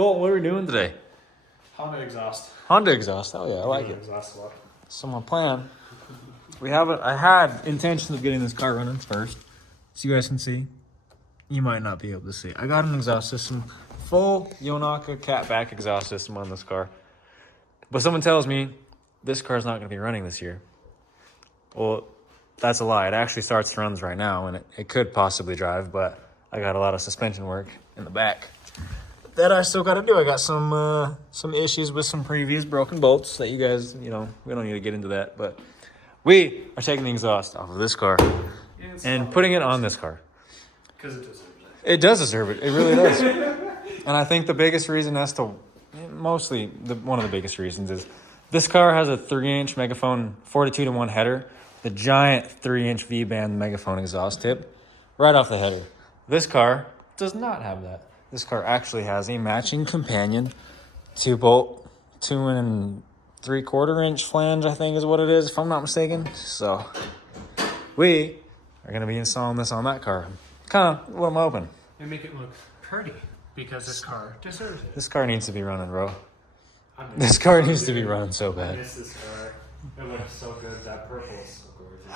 Colton, what are we doing today? Honda exhaust. Honda exhaust. Oh yeah, I like it. Exhaust a lot. So my plan, I had intention of getting this car running first, so you guys can see. You might not be able to see. I got an exhaust system, full Yonaka Catback exhaust system on this car. But someone tells me this car's not going to be running this year. Well, that's a lie. It actually starts and runs right now, and it could possibly drive, but I got a lot of suspension work in the back that I still got to do. I got some issues with some previous broken bolts that you guys, we don't need to get into that, but we are taking the exhaust off of this car and putting it on this car. Because it deserves it. It does deserve it. It really does. And I think the biggest reason one of the biggest reasons is this car has a 3-inch megaphone 42-to-1 header, the giant 3-inch V-band megaphone exhaust tip right off the header. This car does not have that. This car actually has a matching companion 2-bolt 2 3/4-inch flange, I think is what it is, if I'm not mistaken. So we are going to be installing this on that car. Kind of what I'm hoping. And make it look pretty, because this car deserves it. This car needs to be running, bro. This car needs to be running so I bad. miss this car. It looks so good. That purple is so gorgeous.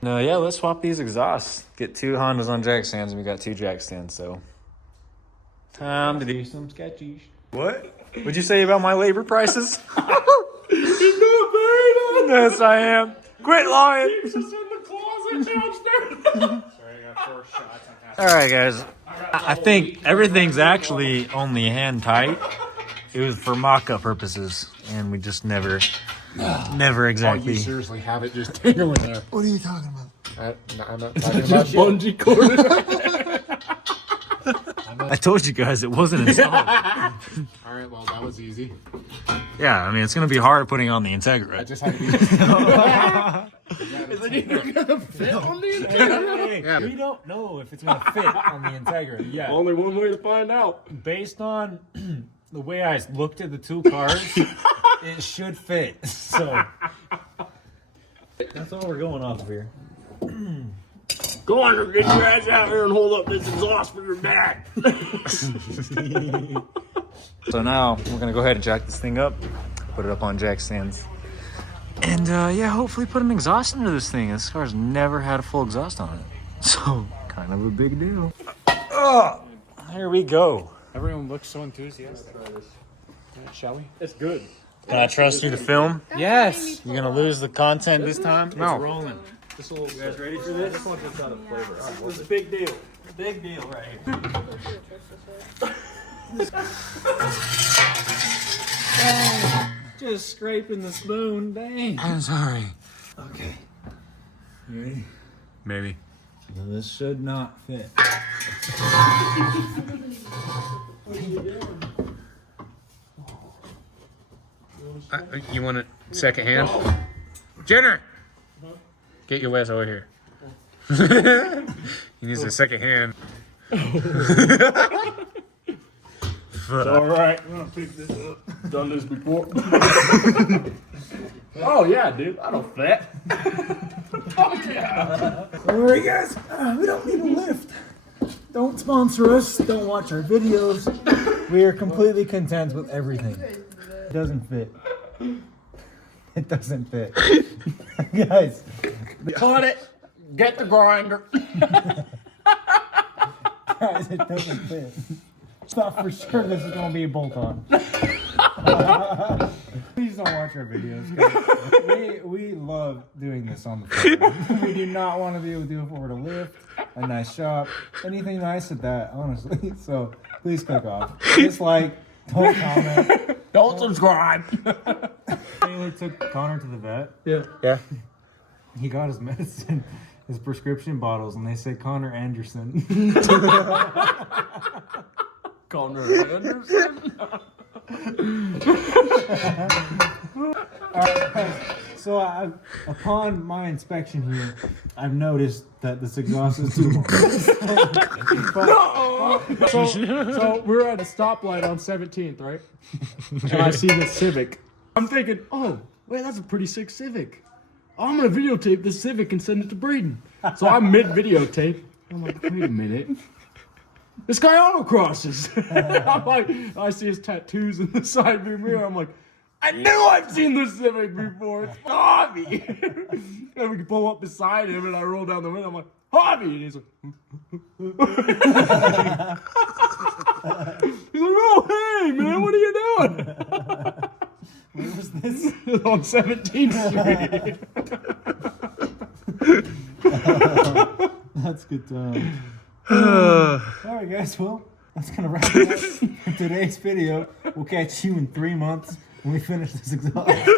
No, yeah, let's swap these exhausts. Get 2 Hondas on jack stands, and we got 2 jack stands, so time to do some sketchies. What? What'd you say about my labor prices? Yes, I am. Quit lying. He's just in the closet downstairs. Sorry, I got 4 shots. All right, guys. I think everything's actually only hand tight. It was for mock-up purposes, and we just never exactly. You seriously have it just dangling there. What are you talking about? I'm not talking about shit. Bungee cord. I told you guys it wasn't installed. All right, well, that was easy. Yeah, I mean, it's going to be hard putting on the Integra. I just had to be... Is it even going to fit on the Integra? Yeah. We don't know if it's going to fit on the Integra yet. Only one way to find out. Based on the way I looked at the 2 cars, it should fit. So that's all we're going off of here. Go on, get your ass out here and hold up this exhaust for your back. So now we're going to go ahead and jack this thing up, put it up on jack stands. And yeah, hopefully put an exhaust into this thing. This car's never had a full exhaust on it. So kind of a big deal. Here we go. Everyone looks so enthusiastic. Shall we? It's good. Can I trust you to film? Yes. You're going to lose the content this time? No. Rolling. You guys ready for this? I just want this out of flavor. All right, this is a big deal. Big deal right here. Just scraping the spoon, dang. I'm sorry. Okay. You ready? Maybe. Well, this should not fit. You want it second hand? Jenner! Get your ass over here. He needs a second hand. It's all right. I'm gonna pick this up. Done this before. Oh yeah, dude. I don't fit. Oh yeah. All right, guys. We don't need a lift. Don't sponsor us. Don't watch our videos. We are completely content with everything. It doesn't fit. It doesn't fit. Guys. Cut it. Get the grinder. Guys, it doesn't fit. It's not for sure this is going to be a bolt-on. Please don't watch our videos, guys. We love doing this on the floor. We do not want to be able to do a forward lift, a nice shop, anything nice at that, honestly. So please click off. Dislike, don't comment. Don't subscribe. Taylor took Connor to the vet. Yeah. He got his medicine, his prescription bottles, and they said Connor Anderson. Connor Anderson. So upon my inspection here, I've noticed that this exhaust is too long. So we're at a stoplight on 17th, right? And I see the Civic. I'm thinking, oh, wait, that's a pretty sick Civic. I'm gonna videotape this Civic and send it to Braden. So I'm mid-videotape. I'm like, wait a minute. this guy autocrosses. I'm like, I see his tattoos in the side view mirror. I'm like, I knew I've seen the Civic before. It's Hobby. And we can pull up beside him, and I roll down the window. I'm like, Hobby, and he's like, oh hey man, what are you doing? Where was this? On 17th Street. That's good time. Alright guys, well, that's gonna wrap it up for today's video. We'll catch you in 3 months when we finish this exhaust.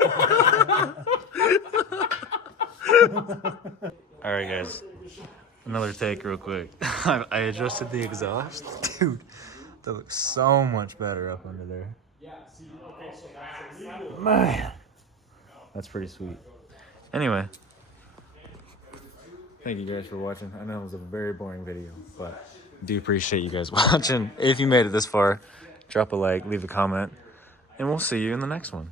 Alright guys, another take real quick. I adjusted the exhaust. Dude, that looks so much better up under there. Man, that's pretty sweet. Anyway, thank you guys for watching. I know it was a very boring video, but I do appreciate you guys watching. If you made it this far, drop a like, leave a comment, and we'll see you in the next one.